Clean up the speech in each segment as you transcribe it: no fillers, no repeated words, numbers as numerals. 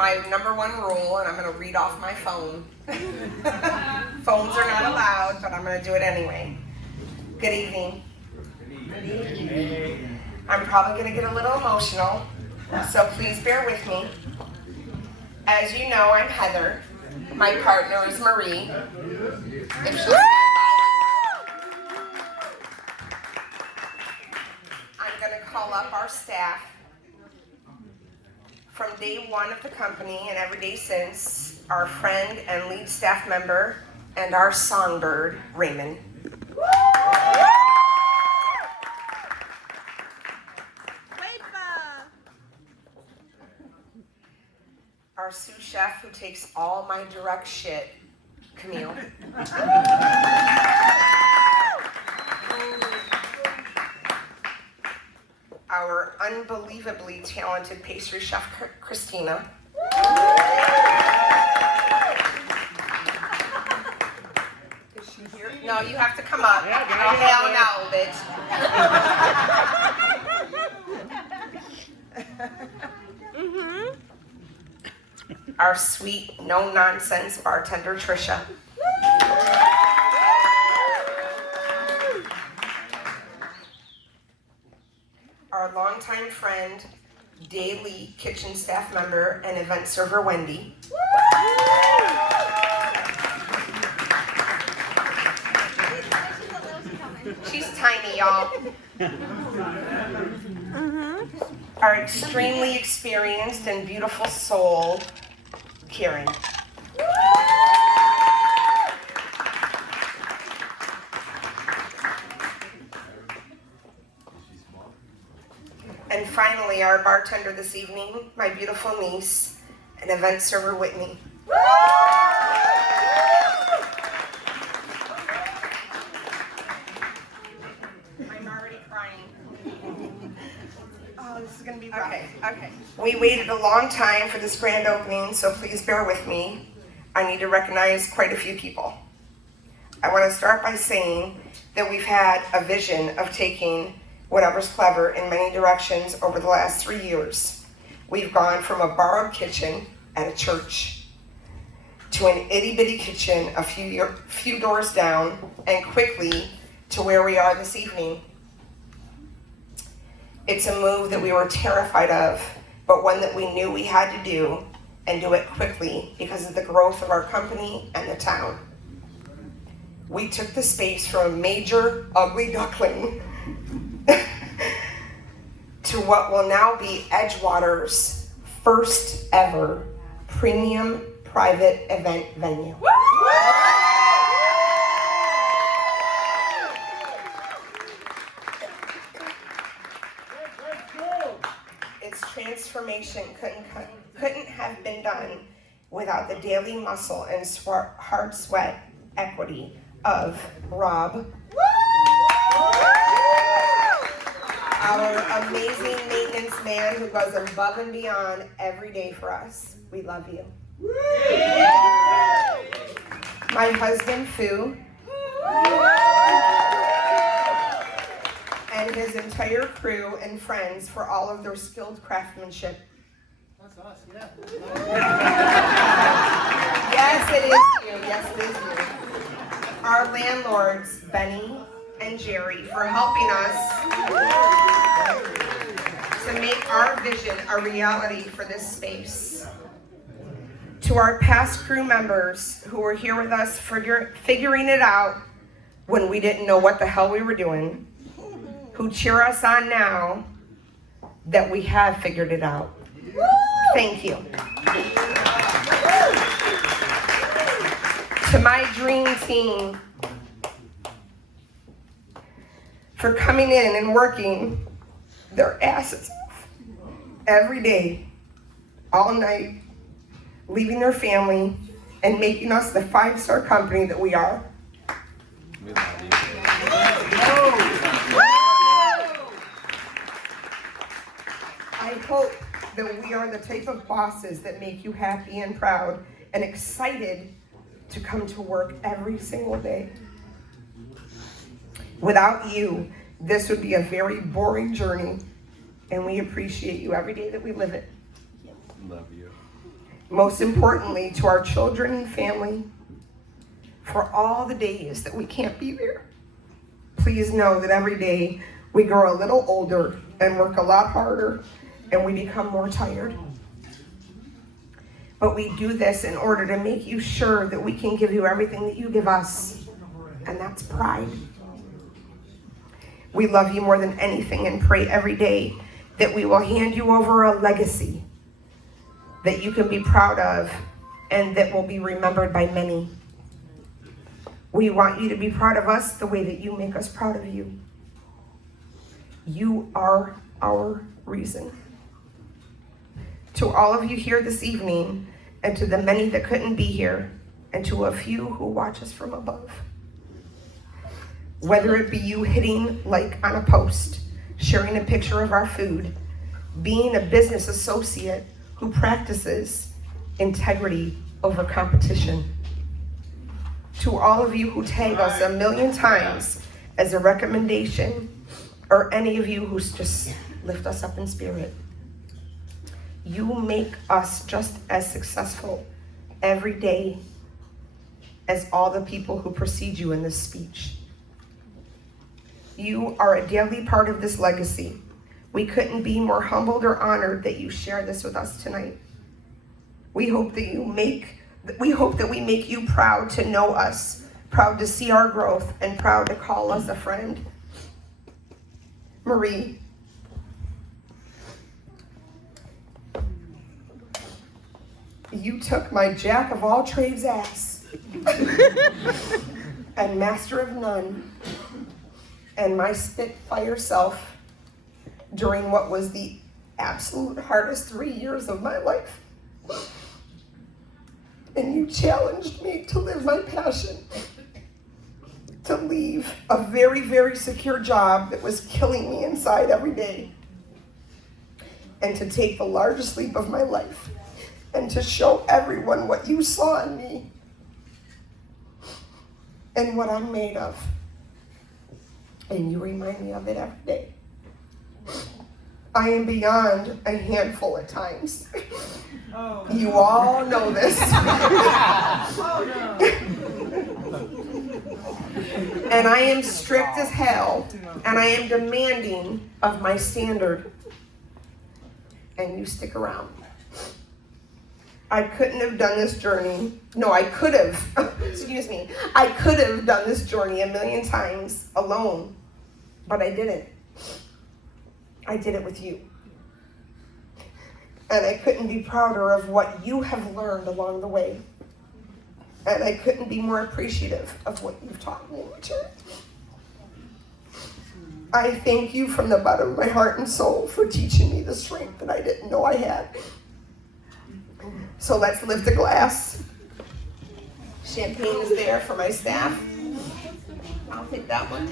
my number one rule, and I'm going to read off my phone. Phones are not allowed, but I'm going to do it anyway. Good evening. Good evening. I'm probably going to get a little emotional, so please bear with me. As you know, I'm Heather. My partner is Marie. If she'll I'm going to call up our staff. From day one of the company and every day since, our friend and lead staff member and our songbird, Raymond. Our sous chef who takes all my direct shit, Camille. Our unbelievably talented pastry chef, Christina. Is she here? No, you have to come up. Oh, hell no, bitch. Our sweet, no-nonsense bartender, Trisha. Our longtime friend, daily kitchen staff member, and event server, Wendy. She's tiny, y'all. Our extremely experienced and beautiful soul, Karen. And finally, our bartender this evening, my beautiful niece, and event server, Whitney. I'm already crying. Oh, this is going to be rough. Okay. We waited a long time for this grand opening, so please bear with me. I need to recognize quite a few people. I want to start by saying that we've had a vision of taking Whatever's Clever in many directions over the last 3 years. We've gone from a borrowed kitchen at a church to an itty-bitty kitchen a few doors down, and quickly to where we are this evening. It's a move that we were terrified of, but one that we knew we had to do, and do it quickly because of the growth of our company and the town. We took the space from a major ugly duckling to what will now be Edgewater's first ever premium private event venue. Its transformation couldn't have been done without the daily muscle and hard sweat equity of Rob, our amazing maintenance man who goes above and beyond every day for us. We love you. My husband, Fu, and his entire crew and friends for all of their skilled craftsmanship. That's us, yeah. Yes, it is you. Yes, it is you. Our landlords, Benny and Jerry, for helping us to make our vision a reality for this space. To our past crew members who were here with us figuring it out when we didn't know what the hell we were doing, who cheer us on now that we have figured it out. Thank you. To my dream team, for coming in and working their asses off every day, all night, leaving their family, and making us the 5-star company that we are. We love you. I hope that we are the type of bosses that make you happy and proud and excited to come to work every single day. Without you, this would be a very boring journey, and we appreciate you every day that we live it. Love you. Most importantly, to our children and family, for all the days that we can't be there. Please know that every day we grow a little older and work a lot harder and we become more tired. But we do this in order to make you sure that we can give you everything that you give us, and that's pride. We love you more than anything and pray every day that we will hand you over a legacy that you can be proud of and that will be remembered by many. We want you to be proud of us the way that you make us proud of you. You are our reason. To all of you here this evening, and to the many that couldn't be here, and to a few who watch us from above, whether it be you hitting like on a post, sharing a picture of our food, being a business associate who practices integrity over competition, to all of you who tag us 1,000,000 times as a recommendation, or any of you who just lift us up in spirit, you make us just as successful every day as all the people who precede you in this speech. You are a daily part of this legacy. We couldn't be more humbled or honored that you share this with us tonight. We hope that we make you proud to know us, proud to see our growth, and proud to call us a friend. Marie, you took my jack of all trades ass and master of none and my spitfire self during what was the absolute hardest 3 years of my life. And you challenged me to live my passion, to leave a very, very secure job that was killing me inside every day, and to take the largest leap of my life, and to show everyone what you saw in me and what I'm made of. And you remind me of it every day. I am beyond a handful at times. Oh. You all know this. Oh, no. And I am strict as hell, and I am demanding of my standard. And you stick around. I couldn't have done this journey. No, I could have. Excuse me. I could have done this journey 1,000,000 times alone, but I didn't. I did it with you. And I couldn't be prouder of what you have learned along the way. And I couldn't be more appreciative of what you've taught me in return. I thank you from the bottom of my heart and soul for teaching me the strength that I didn't know I had. So let's lift a glass. Champagne is there for my staff. I'll take that one.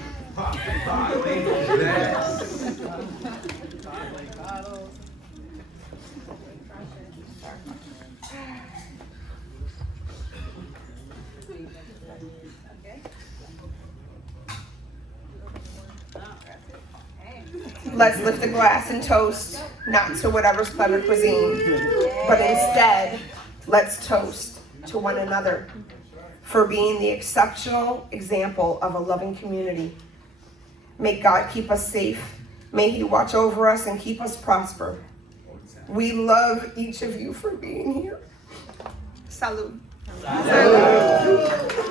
Let's lift a glass and toast, not to whatever's Clever Cuisine, but instead, let's toast to one another for being the exceptional example of a loving community. May God keep us safe. May He watch over us and keep us prosper. We love each of you for being here. Salud. Salud.